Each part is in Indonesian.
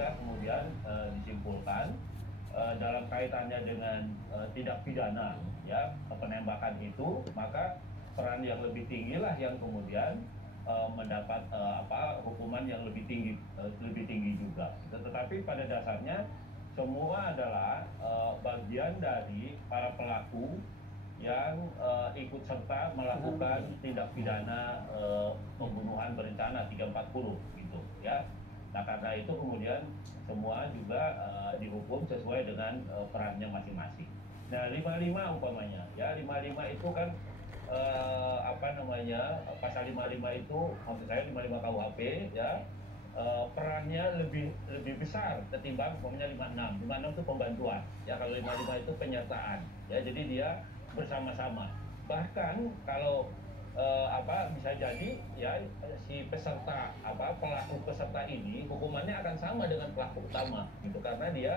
sehingga kemudian disimpulkan dalam kaitannya dengan tindak pidana ya penembakan itu, maka peran yang lebih tinggi lah yang kemudian mendapat hukuman yang lebih tinggi juga. Tetapi pada dasarnya semua adalah bagian dari para pelaku yang ikut serta melakukan tindak pidana pembunuhan berencana 340 gitu ya. Nah karena itu kemudian semua juga dihukum sesuai dengan perannya masing-masing. Nah 55 umpamanya ya, 55 itu kan pasal 55 itu maksud saya 55 KUHP ya, perannya lebih besar ketimbang umpamanya 56. 56 itu pembantuan ya, kalau 55 itu penyertaan ya, jadi dia bersama-sama. Bahkan kalau bisa jadi ya si peserta pelaku peserta ini hukumannya akan sama dengan pelaku utama gitu, karena dia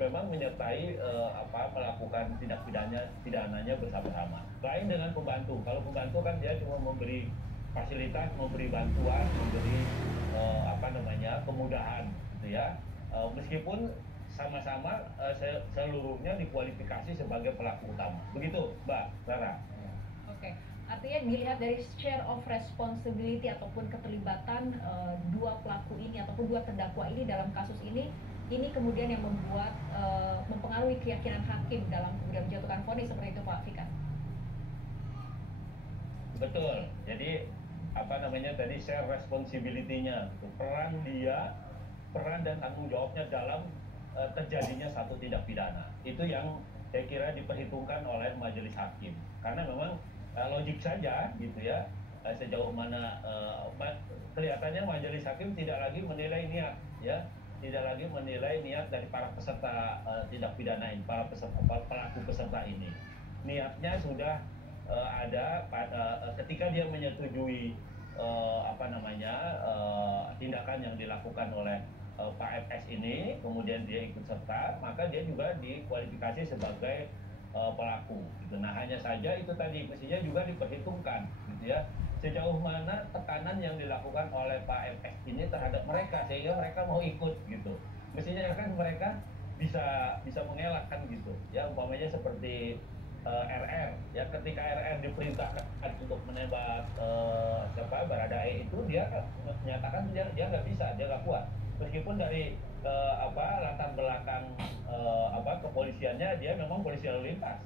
memang menyertai melakukan tindak pidananya bersama-sama. Lain dengan pembantu. Kalau pembantu kan dia cuma memberi fasilitas, memberi bantuan, memberi kemudahan gitu ya. Meskipun sama-sama seluruhnya dikualifikasi sebagai pelaku utama. Begitu, Mbak Sarah. Oke. Artinya dilihat dari share of responsibility ataupun keterlibatan dua pelaku ini ataupun dua terdakwa ini dalam kasus ini kemudian yang membuat mempengaruhi keyakinan hakim dalam kemudian menjatuhkan vonis seperti itu, Pak Fikar. Betul. Jadi tadi share responsibility-nya, peran dan tanggung jawabnya dalam terjadinya satu tindak pidana. Itu yang saya kira diperhitungkan oleh majelis hakim. Karena memang logik saja gitu ya, sejauh mana kelihatannya majelis hakim tidak lagi menilai niat ya, tidak lagi menilai niat dari para peserta tindak pidana ini, pelaku peserta ini. Niatnya sudah ada ketika dia menyetujui tindakan yang dilakukan oleh Pak FS ini, kemudian dia ikut serta, maka dia juga dikualifikasi sebagai pelaku gitu. Nah hanya saja itu tadi mestinya juga diperhitungkan gitu ya, sejauh mana tekanan yang dilakukan oleh Pak FS ini terhadap mereka sehingga mereka mau ikut gitu. Mestinya kan mereka bisa mengelakkan gitu ya, umpamanya seperti RR ya, ketika RR diperintahkan untuk menembak Baradae itu, dia menyatakan dia nggak bisa, dia nggak kuat, meskipun dari latar belakang kepolisiannya dia memang polisi lalu lintas